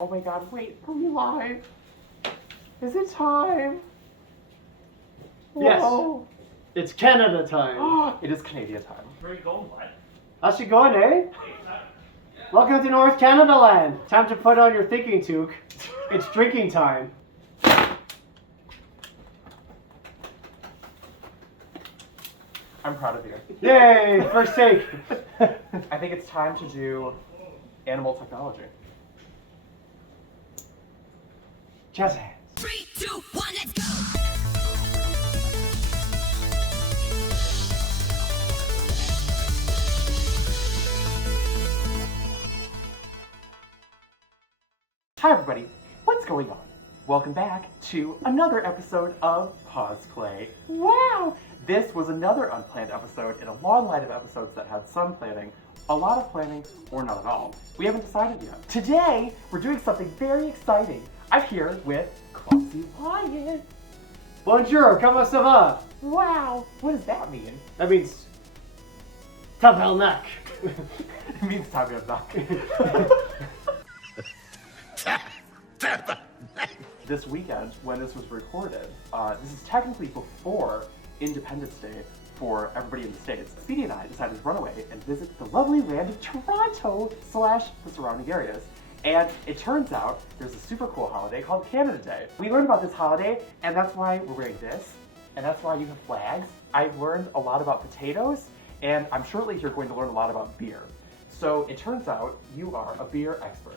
Oh my god, wait, are we live? Is it time? Yes. Whoa. It's Canada time. It is Canadian time. Where are you going, bud? How's it going, eh? Welcome to North Canada land. Time to put on your thinking toque. It's drinking time. I'm proud of you. Yay, first take. I think it's time to do animal technology. Jazz hands. 3, 2, 1, let's go! Hi everybody, what's going on? Welcome back to another episode of Paws Play. Wow! This was another unplanned episode in a long line of episodes that had some planning, a lot of planning, or not at all. We haven't decided yet. Today, we're doing something very exciting. I'm here with Clumzy Lion. Bonjour, comment ça va? Wow, what does that mean? That means tabarnak. It means tabarnak. This weekend, when this was recorded, this is technically before Independence Day for everybody in the States. Speedy and I decided to run away and visit the lovely land of Toronto / the surrounding areas. And it turns out there's a super cool holiday called Canada Day. We learned about this holiday, and that's why we're wearing this, and that's why you have flags. I've learned a lot about potatoes, and I'm shortly here going to learn a lot about beer. So it turns out you are a beer expert.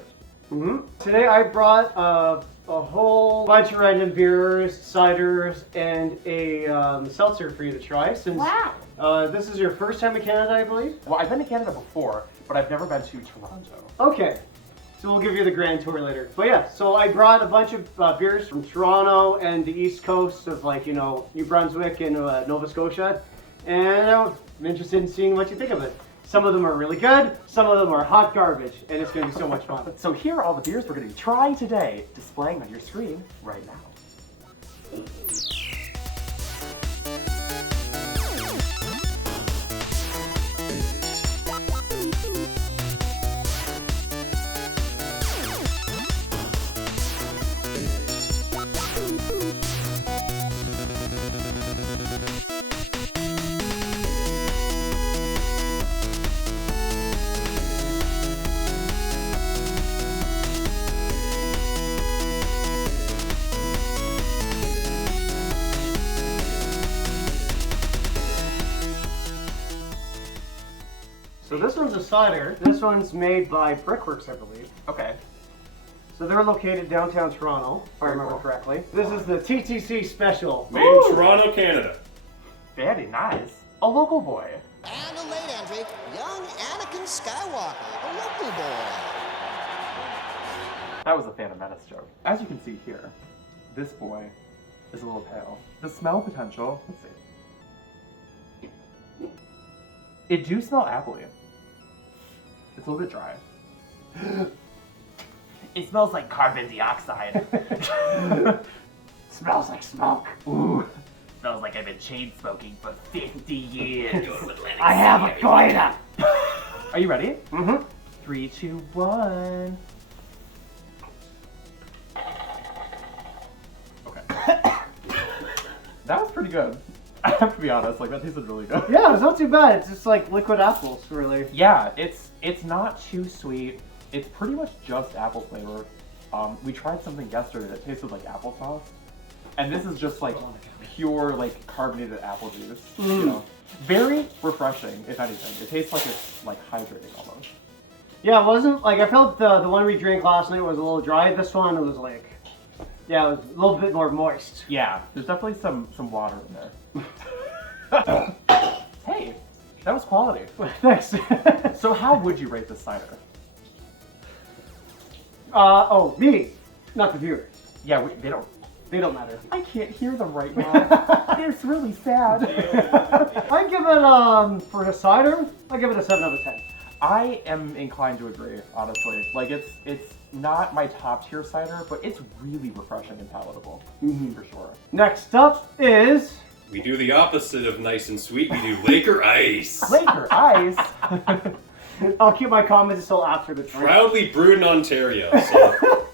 Today I brought a whole bunch of random beers, ciders, and a seltzer for you to try. Since this is your first time in Canada, I believe? Well, I've been to Canada before, but I've never been to Toronto. Okay, so we'll give you the grand tour later. But yeah, so I brought a bunch of beers from Toronto and the east coast of, like, you know, New Brunswick and Nova Scotia. And I'm interested in seeing what you think of it. Some of them are really good, some of them are hot garbage, and it's going to be so much fun. So here are all the beers we're going to be trying today, displaying on your screen right now. So this one's a cider. This one's made by Brickworks, I believe. Okay. So they're located downtown Toronto, if I Very remember cool. correctly. This is the TTC Special. Made in Toronto, Canada. Very nice. A local boy. And a late entry, young Anakin Skywalker, a local boy. That was a Phantom Menace joke. As you can see here, this boy is a little pale. The smell potential, let's see. It do smell appley. It's a little bit dry. It smells like carbon dioxide. Smells like smoke. Ooh. Smells like I've been chain smoking for 50 years. I have a goiter. Are you ready? Mm-hmm. 3, 2, 1. Okay. That was pretty good. I have to be honest, like that tasted really good. Yeah, it's not too bad. It's just like liquid apples, really. Yeah, it's not too sweet. It's pretty much just apple flavor. We tried something yesterday that tasted like applesauce, and this is just like pure like carbonated apple juice. You know, very refreshing. If anything, it tastes like it's like hydrating almost. Yeah, it wasn't like I felt the one we drank last night was a little dry. This one it was like, yeah, it was a little bit more moist. Yeah, there's definitely some water in there. Hey, that was quality. Thanks. So how would you rate this cider? Oh, me, not the viewers. Yeah, they don't matter. I can't hear them right now. It's really sad. I give it for a cider, I give it a 7 out of 10. I am inclined to agree, honestly. Like it's not my top tier cider, but it's really refreshing and palatable. For sure. Next up is We do the opposite of nice and sweet. We do Laker Ice. Laker Ice. I'll keep my comments until after the drink. Proudly brewed in Ontario. So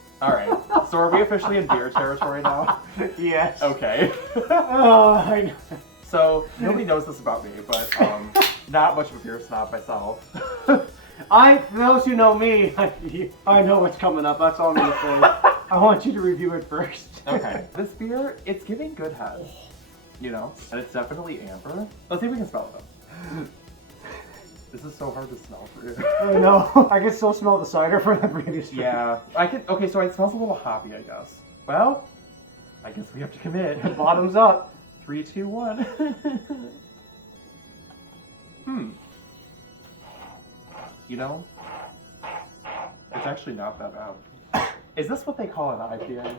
So are we officially in beer territory now? Yes. Okay. Oh, I know. So nobody knows this about me, but not much of a beer snob myself. For those who know me, I know what's coming up. That's all I'm gonna say. I want you to review it first. Okay. This beer, it's giving good head. You know? And it's definitely amber. Let's see if we can smell it. This is so hard to smell for you. I know. I can still smell the cider from the previous drink. Yeah. I can. Okay, so it smells a little hoppy, I guess. Well, I guess we have to commit. Bottoms up. 3, 2, 1. You know, it's actually not that bad. Is this what they call an IPA?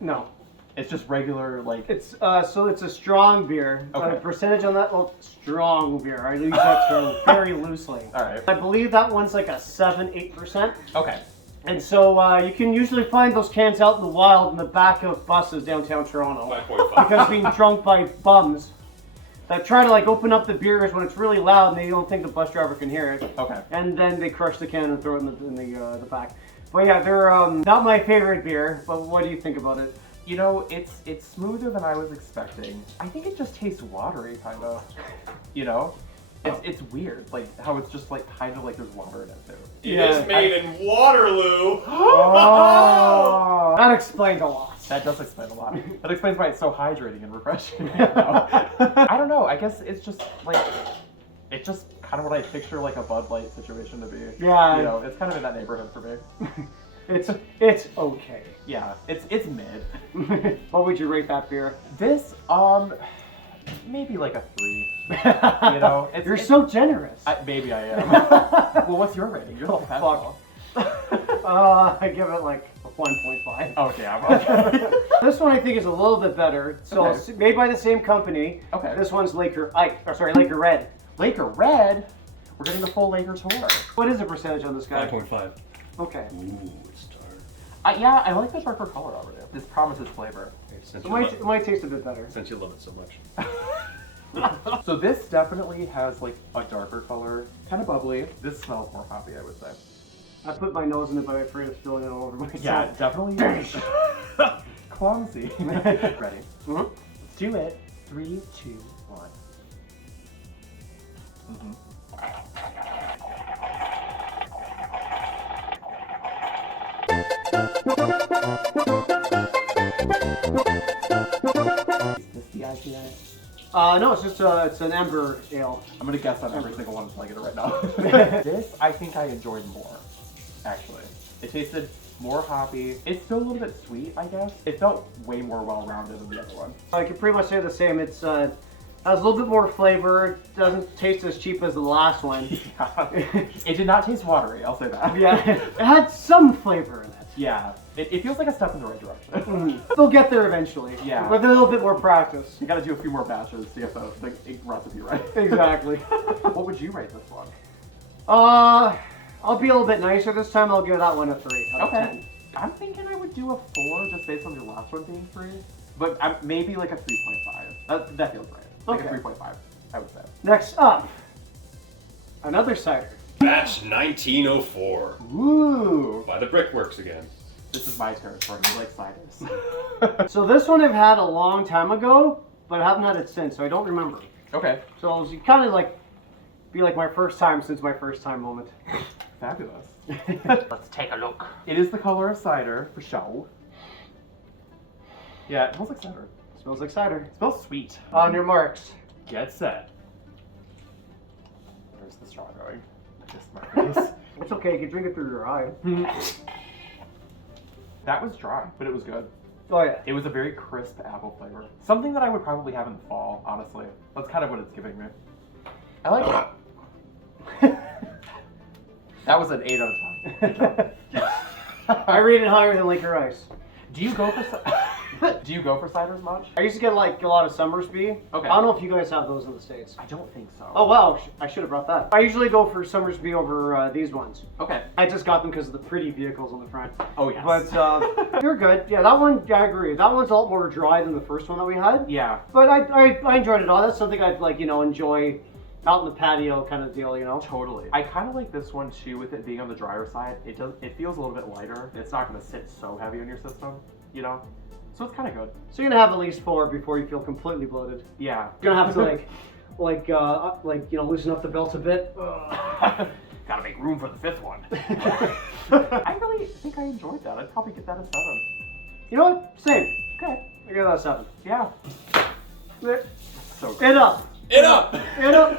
No. It's just regular, like... It's so it's a strong beer. Okay. Percentage on that, well, strong beer. I use that term very loosely. All right. I believe that one's like a 7-8%. Okay. And so you can usually find those cans out in the wild in the back of buses downtown Toronto. 5.5. Because being drunk by bums that try to like open up the beers when it's really loud and they don't think the bus driver can hear it. Okay. And then they crush the can and throw it in the back. But yeah, they're not my favorite beer. But what do you think about it? You know, it's smoother than I was expecting. I think it just tastes watery, kind of. You know? It's weird, like how it's just like kind of like there's water in it too. It is made in Waterloo. Oh, that explains a lot. That does explain a lot. That explains why it's so hydrating and refreshing. I don't know. I guess it's just like it's just kind of what I picture like a Bud Light situation to be. Yeah. You know, it's kind of in that neighborhood for me. It's okay. Yeah, it's mid. What would you rate that beer? This maybe like a 3. You know, You're so generous. Maybe I am. Well, what's your rating? You're the professional. I give it like a 1.5. Okay, I'm okay. This one I think is a little bit better. So Okay. it's made by the same company. Okay. This one's Laker Red. Laker Red. We're getting the full Laker tour. What is the percentage on this guy? 5.5. Okay. Ooh, it's dark. Yeah, I like the darker color already. This promises flavor. Since, It might taste a bit better. since you love it so much. So this definitely has like a darker color, kind of bubbly. This smells more hoppy, I would say. I put my nose in it, but I'm afraid of spilling it all over myself. Yeah, definitely. Clumsy. Ready? Mhm. Let's do it. 3, 2, 1. Is this the IPA? No, it's an amber ale. I'm gonna guess on every single one until I get it right now. This, I think I enjoyed more, actually. It tasted more hoppy. It's still a little bit sweet, I guess. It felt way more well-rounded than the other one. I can pretty much say the same. It's has a little bit more flavor. Doesn't taste as cheap as the last one. Yeah. It did not taste watery, I'll say that. Yeah, it had some flavor in it. Yeah, it feels like a step in the right direction. They'll get there eventually. Yeah. With a little bit more practice. You gotta do a few more batches to get the recipe right. Exactly. What would you rate this one? I'll be a little bit nicer this time. I'll give that one a 3 out of 10. I'm thinking I would do a 4 just based on your last one being 3. But maybe like a 3.5. That feels right. Like Okay. a 3.5, I would say. Next up, another cider. Batch 1904 Ooh! by the Brickworks again. This is my territory. I like ciders. So this one I've had a long time ago, but I haven't had it since, so I don't remember. Okay. So it's kind of like be like my first time since my first time moment. Fabulous. Let's take a look. It is the color of cider, for show. Yeah, it smells like cider. Smells like cider. It smells sweet. On your marks. Get set. Where's the straw going? Just my face. It's okay, you can drink it through your eye. That was dry, but it was good. Oh yeah. It was a very crisp apple flavor. Something that I would probably have in the fall, honestly. That's kind of what it's giving me. I like it. That was an 8 out of 10. Good job. I rate it higher than Laker Ice. Do you go for ciders much? I used to get like a lot of Summersby. Okay. I don't know if you guys have those in the States. I don't think so. Oh wow, I should have brought that. I usually go for Summersby over these ones. Okay. I just got them because of the pretty vehicles on the front. Oh yes. But you're good. Yeah, that one, yeah, I agree. That one's a lot more dry than the first one that we had. yeah. But I enjoyed it all. That's something I'd like, enjoy out in the patio kind of deal, you know? Totally. I kind of like this one too, with it being on the drier side. It feels a little bit lighter. It's not going to sit so heavy on your system, you know? So it's kind of good. So you're gonna have at least 4 before you feel completely bloated. Yeah. You're gonna have to you know, loosen up the belt a bit. Gotta make room for the 5th one. I really think I enjoyed that. I'd probably get that a 7. You know what? Same. Okay. I give that a 7. Yeah. So good. It up. It up! It up.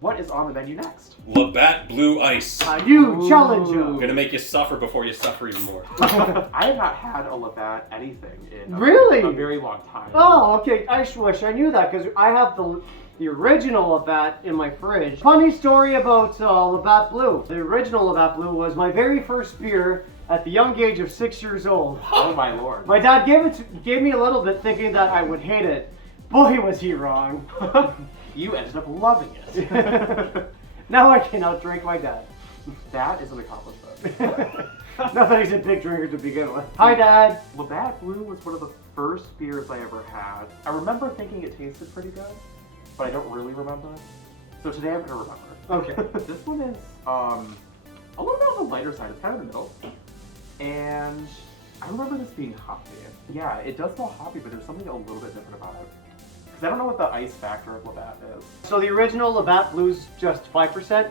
What is on the menu next? Labatt Blue Ice. A new challenger. Gonna make you suffer before you suffer even more. I have not had a Labatt anything in Really? a very long time. Oh, okay. I wish I knew that because I have the original Labatt in my fridge. Funny story about Labatt Blue. The original Labatt Blue was my very first beer at the young age of 6 years old. Oh my lord. My dad gave me a little bit thinking that I would hate it. Boy, was he wrong. You ended up loving it. Now I can outdrink my dad. That is an accomplishment. Not that he's a big drinker to begin with. Hi, Dad. Labatt Blue was one of the first beers I ever had. I remember thinking it tasted pretty good, but I don't really remember. So today I'm gonna remember. Okay. This one is a little bit on the lighter side. It's kind of in the middle. And I remember this being hoppy. Yeah, it does smell hoppy, but there's something a little bit different about it. Because I don't know what the ice factor of Labatt is. So the original Labatt Blue's just 5%.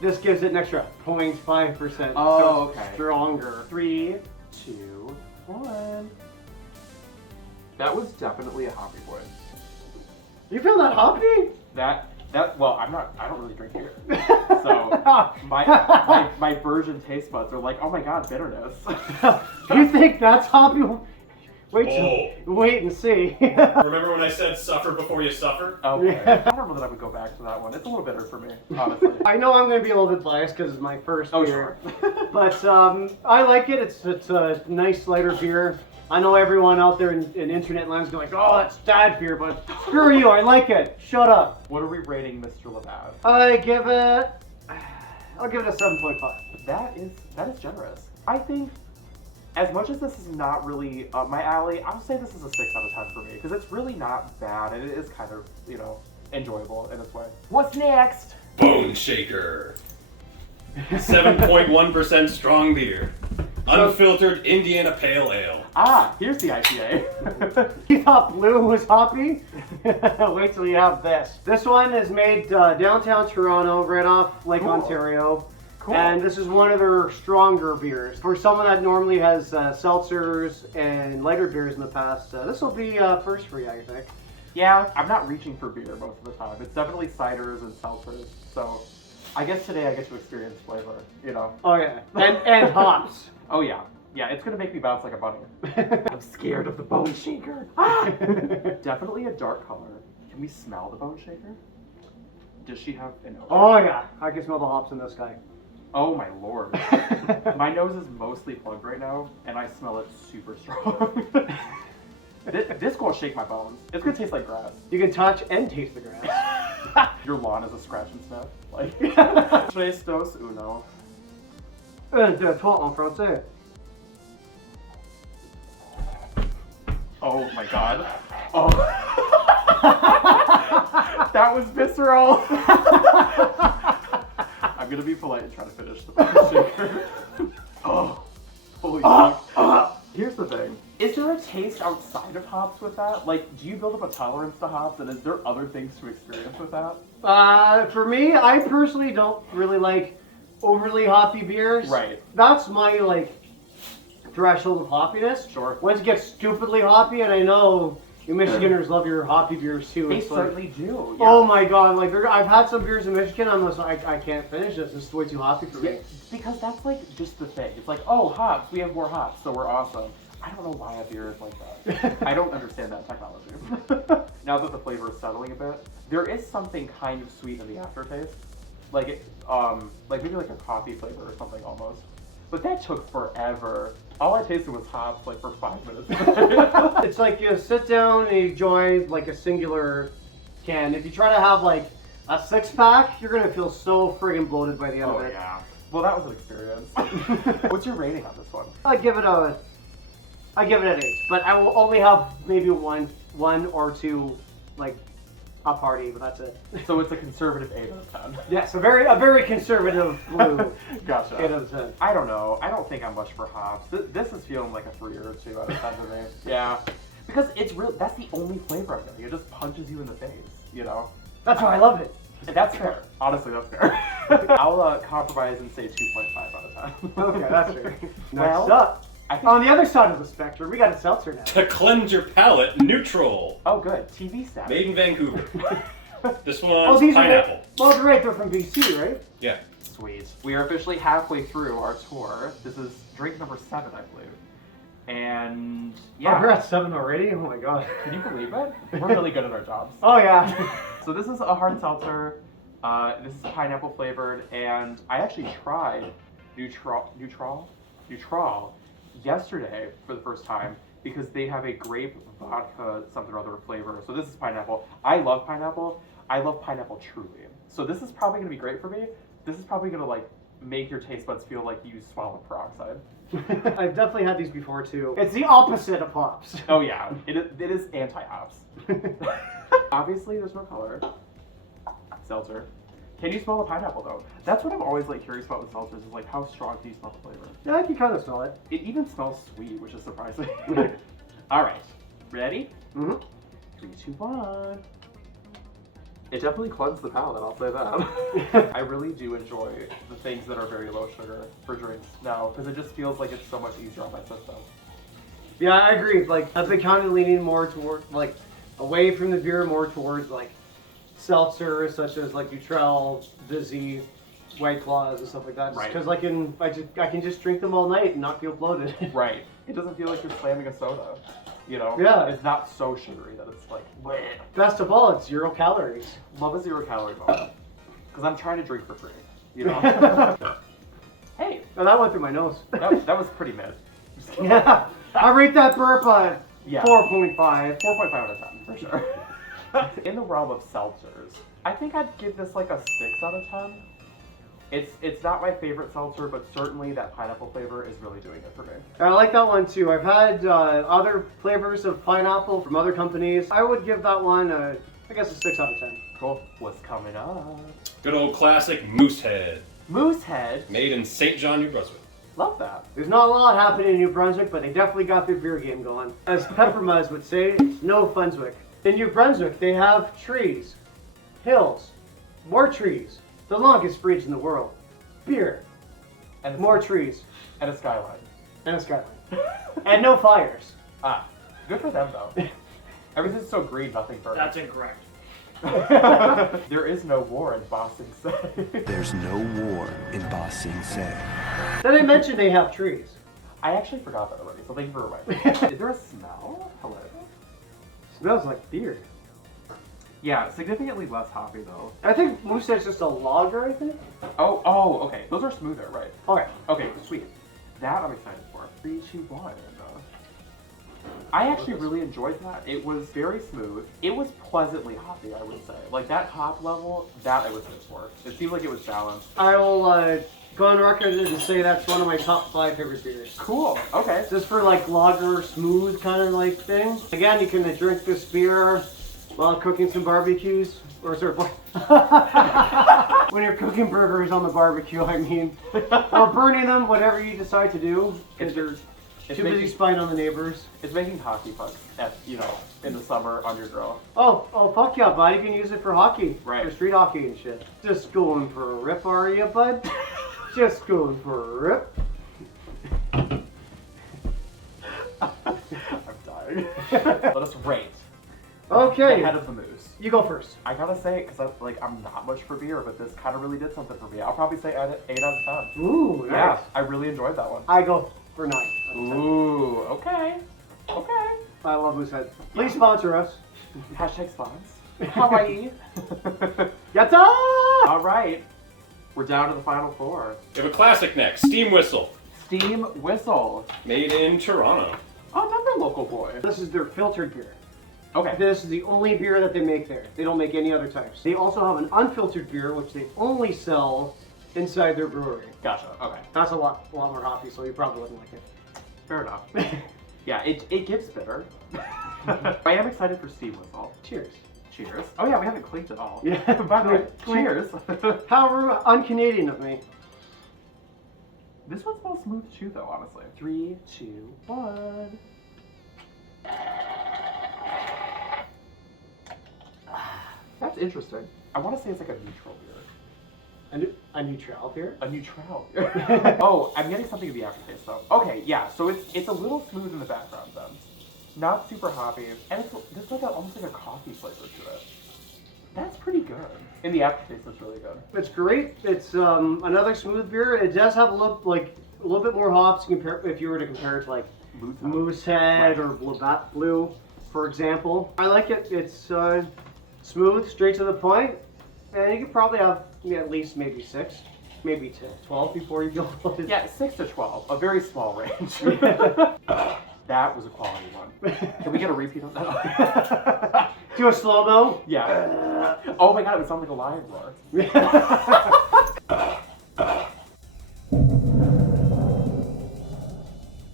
This gives it an extra 0.5%. Oh, so it's okay. stronger. 3, 2, 1. That was definitely a hoppy boy. You feel that hoppy? Well, I don't really drink beer. So my virgin taste buds are like, oh my god, bitterness. You think that's hoppy? Wait and see. Remember when I said suffer before you suffer? Okay. Yeah. I don't know that I would go back to that one. It's a little bitter for me, honestly. I know I'm going to be a little bit biased because it's my first Oh, beer. sure. But I like it. It's a nice lighter beer. I know everyone out there in internet land's going like, oh, that's dad beer, but screw you, I like it. Shut up. What are we rating Mr. Labatt? I'll give it a 7.5. That is generous. I think, as much as this is not really up my alley, I'll say this is a 6 out of 10 for me, because it's really not bad, and it is kind of, you know, enjoyable in its way. What's next? Bone Shaker. 7.1% strong beer. Unfiltered Indiana Pale Ale. Ah, here's the IPA. You thought blue was hoppy? Wait till you have this. This one is made downtown Toronto, right off Lake Cool. Ontario. Cool. And this is one of their stronger beers. For someone that normally has seltzers and lighter beers in the past, this will be first for you, I think. Yeah, I'm not reaching for beer most of the time. It's definitely ciders and seltzers, so I guess today I get to experience flavor, you know? Oh yeah, and hops. Oh yeah. Yeah, it's gonna make me bounce like a bunny. I'm scared of the bone shaker. Ah! Definitely a dark color. Can we smell the bone shaker? Does she have an odor? Oh yeah, I can smell the hops in this guy. Oh my lord. My nose is mostly plugged right now, and I smell it super strong. This gonna shake my bones. It's gonna taste like grass. You can touch and taste the grass. Your lawn is a scratch and sniff. Like, tres, dos, uno. 1, 2, 3 en français. Oh my god. Oh. That was visceral. I'm gonna be polite and try to finish the bone shaker. Oh. Holy fuck. Here's the thing. Is there a taste outside of hops with that? Like, do you build up a tolerance to hops, and is there other things to experience with that? For me, I personally don't really like overly hoppy beers. Right. That's my threshold of hoppiness. Sure. Once it gets stupidly hoppy, and I know you Michiganders love your hoppy beers too. They it's certainly do. Oh my god! I've had some beers in Michigan. I'm just like, I can't finish this. It's way too hoppy for me. Yeah, because that's like just the thing. It's like, oh, hops. We have more hops, so we're awesome. I don't know why a beer is like that. I don't understand that technology. Now that the flavor is settling a bit, there is something kind of sweet in the aftertaste, like maybe like a coffee flavor or something almost. But that took forever. All I tasted was hops like for 5 minutes. It's like you sit down and you enjoy like a singular can. If you try to have like a 6-pack, you're gonna feel so friggin' bloated by the end Oh of it. yeah. Well, that was an experience. What's your rating on this one? I give it an 8, but I will only have maybe one or two, like, a party, but that's it. So it's a conservative 8 out of 10. Yes, a very conservative blue. Gotcha. 8 out of 10. I don't know. I don't think I'm much for hops. This is feeling like a 3 or 2 out of 10 to me. Yeah. Because it's real. That's the only flavor I'm getting. It just punches you in the face, you know? That's why I love it. That's fair. Honestly, that's fair. I'll compromise and say 2.5 out of 10. Okay, that's fair. Well, Next up, I think... on the other side of the spectrum, we got a seltzer now. To cleanse your palate, neutral. Oh, good. TV staff. Made in Vancouver. This one's Oh, these pineapple. are well, right, they're from BC, right? Yeah. Sweet. We are officially halfway through our tour. This is drink number 7, I believe. And yeah. Oh, we're at 7 already? Oh my god. Can you believe it? We're really good at our jobs. Oh yeah. So this is a hard seltzer. This is pineapple flavored, and I actually tried Neutral yesterday for the first time because they have a grape vodka something or other flavor. So this is pineapple. I love pineapple. I love pineapple truly. So this is probably gonna be great for me. This is probably gonna like make your taste buds feel like you swallowed peroxide. I've definitely had these before too. It's the opposite of hops. Oh yeah, it is anti-hops. Obviously, there's no color. Seltzer. Can you smell the pineapple though? That's what I'm always like curious about with seltzers is like how strong do you smell the flavor? Yeah, I can kind of smell it. It even smells sweet, which is surprising. All right, ready? Mm-hmm. 3, 2, 1. It definitely cleansed the palate, I'll say that. I really do enjoy the things that are very low sugar for drinks now because it just feels like it's so much easier on my system. Yeah, I agree. Like, I've been kind of leaning more toward, like, away from the beer, more towards, like, seltzers such as, like, Neutral, Boozy, White Claws, and stuff like that. Right. Because I can just drink them all night and not feel bloated. Right. It doesn't feel like you're slamming a soda. You know? Yeah. It's not so sugary that it's like, bleh. Best of all, it's 0 calories. Love a 0 calorie moment. Because I'm trying to drink for free. You know? Hey, Oh, that went through my nose. that was pretty mid. Just kidding. Yeah. I rate that burp a Yeah. 4.5. 4.5 out of 10, for sure. In the realm of seltzers, I think I'd give this like a 6 out of 10. It's not my favorite seltzer, but certainly that pineapple flavor is really doing it for me. I like that one too. I've had other flavors of pineapple from other companies. I would give that one, I guess, a 6 out of 10. Cool. What's coming up? Good old classic Moosehead. Moosehead. Made in St. John, New Brunswick. Love that. There's not a lot happening in New Brunswick, but they definitely got their beer game going. As Peppermuzz would say, it's no Funswick. In New Brunswick, they have trees, hills, more trees, the longest bridge in the world, beer, And more trees, and a skyline. and a skyline. And no fires. Ah, good for them though. Everything's so green, nothing burns. That's incorrect. There is no war in Boston City. There's no war in Ba Sing Se. Did I mention they have trees? I actually forgot that already, so thank you for reminding me. Is there a smell? Hello? Smells like beer. Yeah, significantly less hoppy though. I think Moosehead's just a lager, I think. Oh, okay. Those are smoother, right? Okay. Okay, sweet. That I'm excited for. 3, 2, 1. I actually really enjoyed that. It was very smooth. It was pleasantly hoppy, I would say. Like that hop level, that I was in for. It seemed like it was balanced. I will go on record and say that's one of my top 5 favorite beers. Cool. Okay. Just for like lager, smooth kind of like thing. Again, you can drink this beer while cooking some barbecues. Or sort of when you're cooking burgers on the barbecue, I mean. Or burning them, whatever you decide to do. Because you're too busy spying on the neighbors. It's making hockey pucks at, in the summer on your grill. Oh, fuck yeah, bud. You can use it for hockey. Right. For street hockey and shit. Just going for a rip, are you, bud? Just going for a rip. I'm dying. Let us rate. Okay. The head of the moose. You go first. I gotta say it because I'm not much for beer, but this kind of really did something for me. I'll probably say 8 out of 10. Ooh, nice. Yeah, I really enjoyed that one. I go for 9. Ooh, okay. Okay. I love Moosehead. Please sponsor us. Hashtag spawns. Hawaii. Yatta! All right. We're down to the final 4. We have a classic next, Steam Whistle. Steam Whistle. Made in Toronto. Another local boy. This is their filtered beer. Okay. This is the only beer that they make there. They don't make any other types. They also have an unfiltered beer, which they only sell inside their brewery. Gotcha. Okay. That's a lot more hoppy, so you probably wouldn't like it. Fair enough. Yeah, it gives bitter. I am excited for Steam Whistle. Cheers. Cheers. Oh yeah, we haven't clinked at all. Yeah. By the way, Clink. cheers. How un-Canadian of me. This one smells smooth too, though, honestly. 3, 2, 1. That's interesting. I want to say it's like a neutral beer. A neutral beer? A neutral beer. Oh, I'm getting something in the aftertaste though. Okay, yeah. So it's a little smooth in the background then. Not super hoppy, and there's like almost like a coffee flavor to it. That's pretty good. In the aftertaste, it's really good. It's great. It's another smooth beer. It does have a little bit more hops if you were to compare it to like Moosehead or Labatt Blue, for example. I like it. It's smooth, straight to the point, and you could probably have at least maybe 6, maybe 12 before you feel bloated. Yeah, 6 to 12, a very small range. That was a quality one. Can we get a repeat of that? Do a slow-mo? Yeah. Oh my god, it would sound like a lion roar.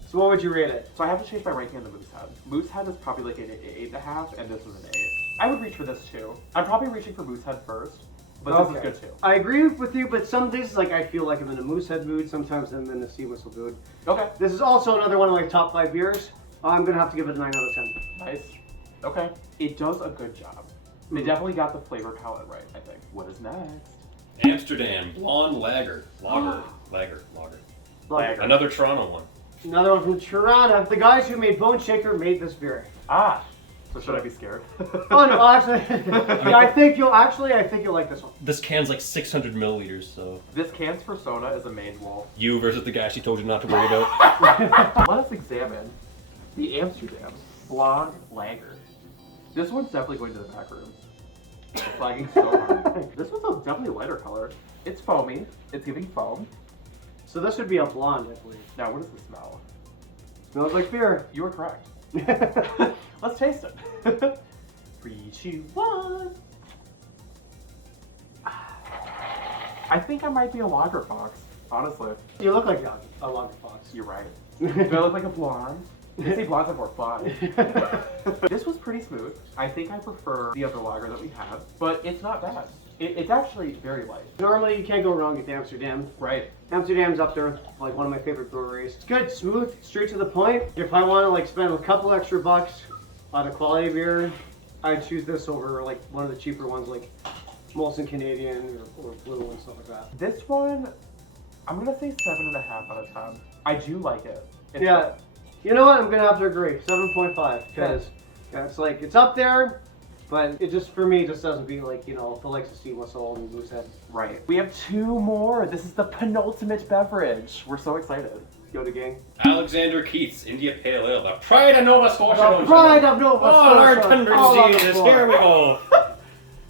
So what would you rate it? So I have to change my ranking on the Moosehead. Moosehead is probably like an 8.5, and this was an 8. I would reach for this too. I'm probably reaching for Moosehead first, but this is good too. I agree with you, but some days like I feel like I'm in a Moosehead mood, sometimes I'm in a Sea Whistle mood. Okay. This is also another one of my top 5 beers. I'm gonna have to give it a 9 out of 10. Nice. Okay. It does a good job. They definitely got the flavor palette right, I think. What is next? Amsterdam Blonde Lager. Lager. Another Toronto one. Another one from Toronto. The guys who made Bone Shaker made this beer. Ah. So should I be scared? Oh no, actually, yeah, I think you'll like this one. This can's like 600 milliliters, so. This can's persona is a maned wolf. You versus the guy she told you not to worry about. Let us examine the Amsterdam Blonde Lager. This one's definitely going to the back room. It's flagging so hard. This one's definitely a lighter color. It's foamy. It's giving foam. So this would be a blonde, I believe. Now, what does this smell? Smells like beer. You were correct. Let's taste it. 3, 2, 1. I think I might be a lager fox, honestly. You look like a lager fox. You're right. Do I look like a blonde? You see, blondes have more fun. This was pretty smooth. I think I prefer the other lager that we had, but it's not bad. It's actually very light. Normally, you can't go wrong with Amsterdam. Right. Amsterdam's up there, like one of my favorite breweries. It's good, smooth, straight to the point. If I want to like spend a couple extra bucks on a quality beer, I'd choose this over like one of the cheaper ones like Molson Canadian or Blue and stuff like that. This one, I'm gonna say 7.5 out of 10. I do like it. It's Yeah. good. You know what? I'm gonna have to agree. 7.5 because it's like it's up there, but it just for me just doesn't beat like the likes of Sea Whistle and Moosehead. Right. We have 2 more. This is the penultimate beverage. We're so excited. Go to gang. Alexander Keith's India Pale Ale. The pride of Nova Scotia. The pride of Nova Oh, Scotia. Lord Tundra All on the Jesus, floor. here we go.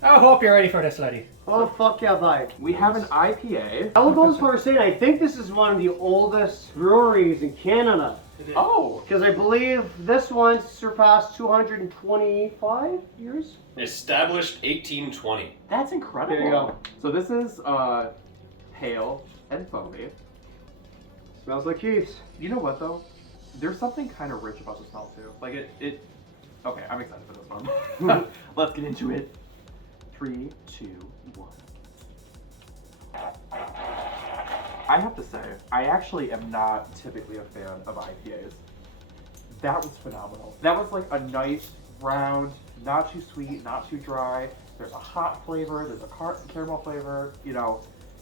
I hope you're ready for this, laddie. Oh fuck yeah, bye. We have an IPA. I will go as far as saying I think this is one of the oldest breweries in Canada. Oh. Because I believe this one surpassed 225 years. Established 1820. That's incredible. There you go. So this is pale and foamy. Smells like Keith's. You know what though? There's something kind of rich about the smell too. Like it. Okay, I'm excited for this one. Let's get into it. 3, 2, 1. I have to say, I actually am not typically a fan of IPAs. That was phenomenal. That was like a nice, round, not too sweet, not too dry. There's a hot flavor, there's a caramel flavor.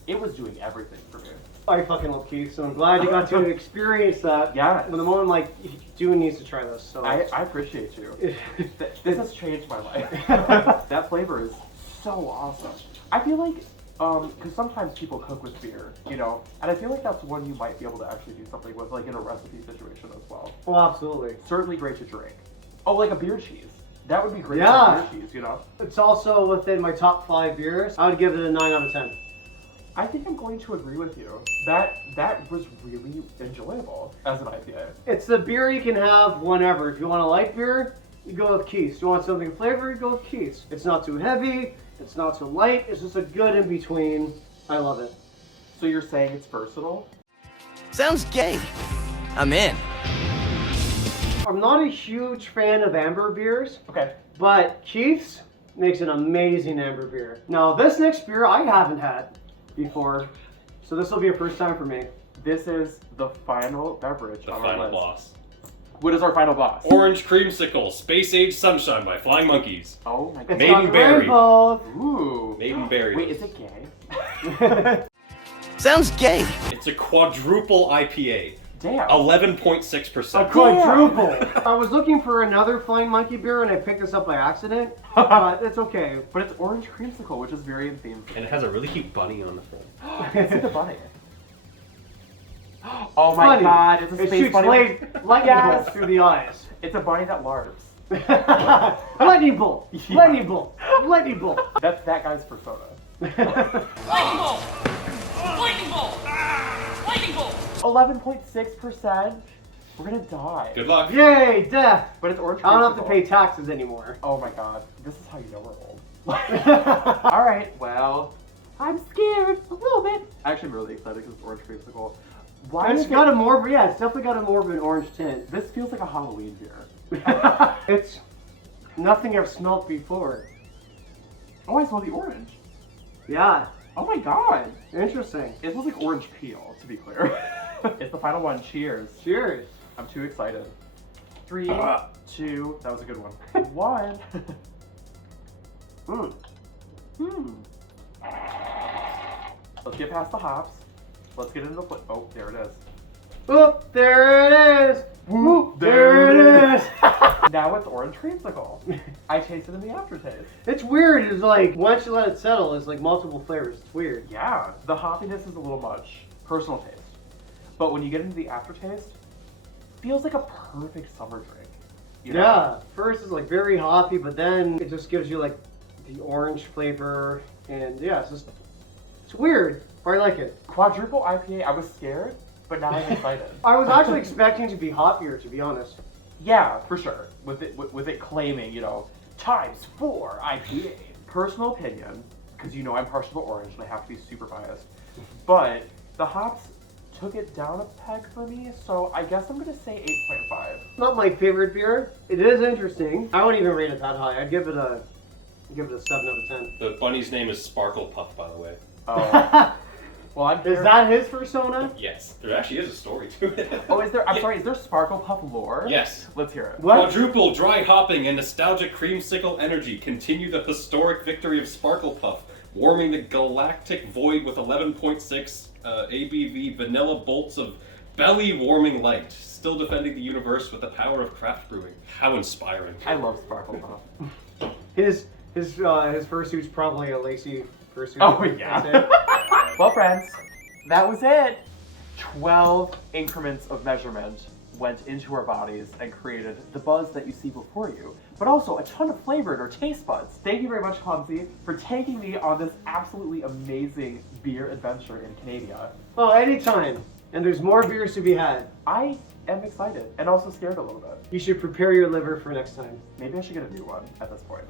It was doing everything for me. I fucking love Keith's, so I'm glad you got to experience that. Yeah. When the moment like, Dune needs to try this. So I appreciate you. This has changed my life. That flavor is so awesome. I feel like, because sometimes people cook with beer, and I feel like that's one you might be able to actually do something with, like in a recipe situation as well. Oh, absolutely. Certainly great to drink. Oh, like a beer cheese. That would be great Yeah. for beer cheese, It's also within my top 5 beers. I would give it a 9 out of 10. I think I'm going to agree with you. That was really enjoyable as an IPA. It's the beer you can have whenever. If you want a light beer, you go with Keith's. You want something flavored, you go with Keith's. It's not too heavy, it's not too light, it's just a good in between. I love it. So you're saying it's versatile? Sounds gay. I'm in. I'm not a huge fan of amber beers, Okay. but Keith's makes an amazing amber beer. Now, this next beer I haven't had before, so this will be a first time for me. This is the final beverage The on our final list. boss. What is our final boss? Orange Creamsicle, Space Age Sunshine by Flying Monkeys. Oh my god. It's Maiden got berry. rainbow. Ooh. Maidenberry. Wait, is it gay? Sounds gay. It's a quadruple IPA. Damn. 11.6%. A quadruple. I was looking for another Flying Monkey beer and I picked this up by accident, but it's okay. But it's orange creamsicle, which is very in theme. And it has a really cute bunny on the front. It's like a bunny. Oh my Funny. god, it's a It space shoots bunny. lightning Yes. bolts through the eyes. It's a bunny that larps. Lightning bolt. Yeah. Lightning bolt. Lightning bolt. That's that guy's persona. Lightning bolt! Lightning bolt! Lightning bolt! 11.6%. We're gonna die. Good luck. Yay, death. But it's orange I don't have to creamsicle. pay taxes anymore. Oh my god, this is how you know we're old. Alright, well, I'm scared a little bit. Actually, I'm really excited because it's orange creamsicle. Why It's is got it... a more, yeah, it's definitely got a more of an orange tint. This feels like a Halloween beer. It's nothing I've smelled before. Oh, I smell the orange. Yeah, Oh my god. interesting. It smells like orange peel, to be clear. It's the final one. Cheers. Cheers. I'm too excited. 3, 2, that was a good one. 1. Let's get past the hops. Let's get into the foot. Oh, there it is. Whoop, there it is. Whoop, there it is. Now it's orange creamsicle. I tasted in the aftertaste. It's weird. It's like, once you let it settle, it's like multiple flavors. It's weird. Yeah, the hoppiness is a little much. Personal taste. But when you get into the aftertaste, feels like a perfect summer drink. You know? Yeah, first it's like very hoppy, but then it just gives you like the orange flavor, and yeah, it's weird, but I like it. Quadruple IPA, I was scared, but now I'm excited. I was actually expecting it to be hoppier, to be honest. Yeah, for sure. With it claiming, ×4 IPA. Personal opinion, because you know I'm partial to orange and I have to be super biased, but the hops took it down a peg for me, so I guess I'm gonna say 8.5. Not my favorite beer. It is interesting. I wouldn't even rate it that high. I'd give it a 7 out of 10. The bunny's name is Sparkle Puff, by the way. Oh. Well, I'm Is that his persona? Yes, there actually is a story to it. Oh, is there? I'm sorry. Is there Sparkle Puff lore? Yes. Let's hear it. What? Quadruple dry hopping and nostalgic creamsicle energy continue the historic victory of Sparkle Puff, warming the galactic void with 11.6 ABV vanilla bolts of belly-warming light, still defending the universe with the power of craft brewing. How inspiring! I love Sparkle Puff. His fursuit's probably a lacy fursuit. Oh, yeah. That's it. Well, friends, that was it. 12 increments of measurement went into our bodies and created the buzz that you see before you, but also a ton of flavor in our taste buds. Thank you very much, Clumzy, for taking me on this absolutely amazing beer adventure in Canada. Oh, anytime. And there's more beers to be had. I am excited and also scared a little bit. You should prepare your liver for next time. Maybe I should get a new one at this point.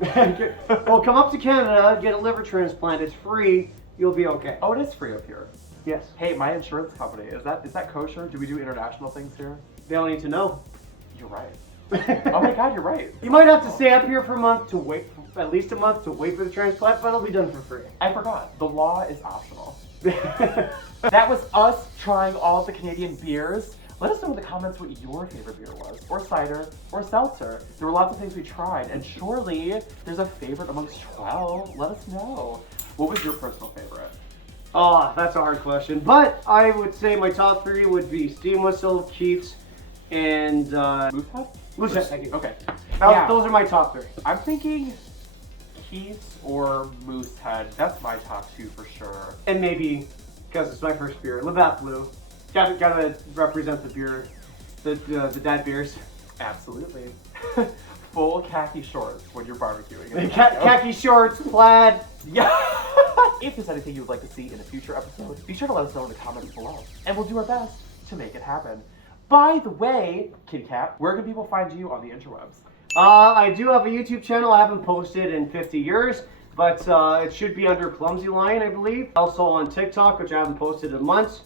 Well, come up to Canada, get a liver transplant. It's free. You'll be okay. Oh, it is free up here. Yes. Hey, my insurance company, is that kosher? Do we do international things here? They all need to know. You're right. Oh my god, you're right. You might have to stay up here for a month to wait, at least a month to wait for the transplant, but it'll be done for free. I forgot. The law is optional. That was us trying all the Canadian beers. Let us know in the comments what your favorite beer was, or cider, or seltzer. There were lots of things we tried, and surely there's a favorite amongst 12. Let us know. What was your personal favorite? Oh, that's a hard question. But I would say my top 3 would be Steam Whistle, Keats, and Moosehead? Moosehead. Thank you. Okay. Those are my top 3. I'm thinking Keats or Moosehead. That's my top 2 for sure. And maybe, because it's my first beer, Labatt Blue. Gotta represent the beer, the dad beers. Absolutely. Full khaki shorts when you're barbecuing. Khaki shorts, plaid. Yeah. If there's anything you would like to see in a future episode, be sure to let us know in the comments below, and we'll do our best to make it happen. By the way, Kitty Cat, where can people find you on the interwebs? I do have a YouTube channel. I haven't posted in 50 years, but it should be under Clumzy Lion, I believe. Also on TikTok, which I haven't posted in months.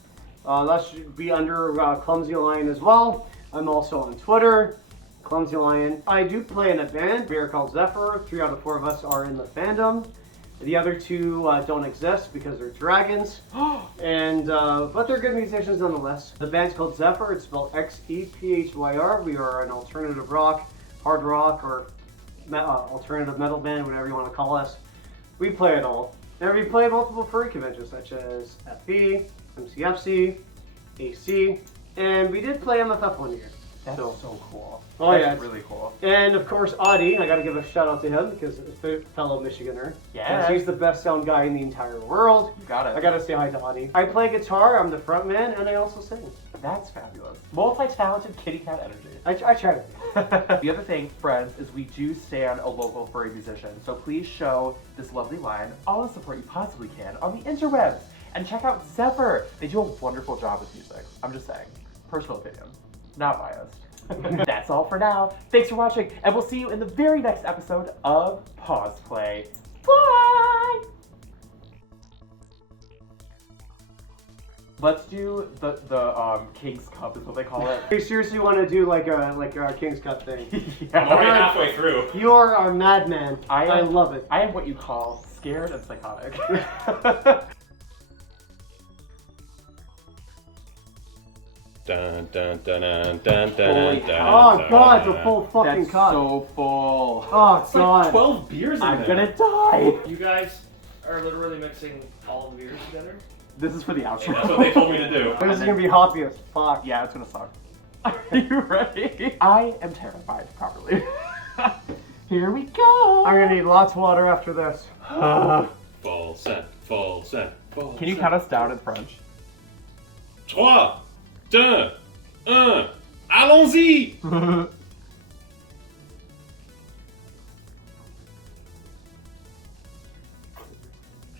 That should be under Clumzy Lion as well. I'm also on Twitter, Clumzy Lion. I do play in a band. We are called Zephyr. 3 out of 4 of us are in the fandom. The other 2 don't exist because they're dragons, and but they're good musicians nonetheless. The band's called Zephyr. It's spelled Xephyr. We are an alternative rock, hard rock, or alternative metal band, whatever you want to call us. We play it all. And we play at multiple furry conventions such as FB, MCFC, AC, and we did play MFF one year. That's so cool. Oh That's yeah, it's really cool. And of course, Audie, I gotta give a shout out to him because he's a fellow Michiganer. Yes. He's the best sound guy in the entire world. You got it. I gotta say hi to Audie. I play guitar, I'm the front man, and I also sing. That's fabulous. Multi-talented kitty cat energy. I try to. The other thing, friends, is we do stand a local furry musician, so please show this lovely line all the support you possibly can on the interwebs. And check out Zephyr. They do a wonderful job with music. I'm just saying. Personal opinion. Not biased. That's all for now. Thanks for watching, and we'll see you in the very next episode of Paws Play. Bye! Let's do the King's Cup is what they call it. You seriously want to do like a King's Cup thing? I'm already halfway through. You're our madman. I love it. I am what you call scared and psychotic. Dun dun dun dun dun dun Holy dun. Oh dun, god, it's dun. a full fucking That's cup. so full. Oh It's god. like 12 beers in I'm there. gonna die. You guys are literally mixing all the beers together? This is for the Hey, outro. that's what they told me to do. This is gonna be hoppy as fuck. Yeah, it's gonna suck. Are you ready? I am terrified properly. Here we go. I'm gonna need lots of water after this. Full set, full set, full Can you set. count us down in French? 3, 2, 1, allons-y!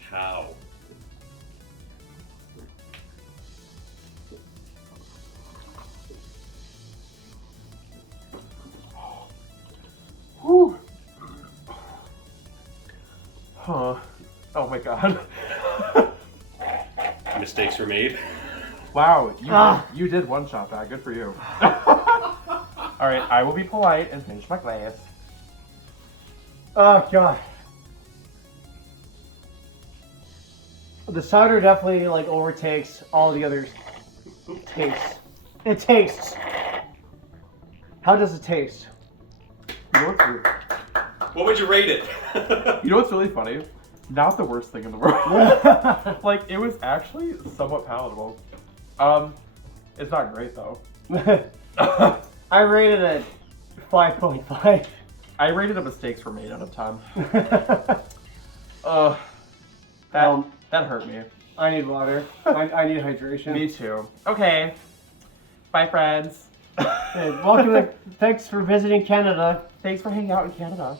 How? Whew. Huh. Oh my god. Mistakes were made. Wow, you did one shot that. Good for you. Alright, I will be polite and finish my glass. Oh god. The cider definitely like overtakes all the other tastes. It tastes. How does it taste? You know what's weird? What would you rate it? You know what's really funny? Not the worst thing in the world. Like, it was actually somewhat palatable. It's not great though. I rated it 5.5. I rated it mistakes were made out of 10. That hurt me. I need water. I need hydration. Me too. Okay. Bye, friends. Hey, welcome. Thanks for visiting Canada. Thanks for hanging out in Canada.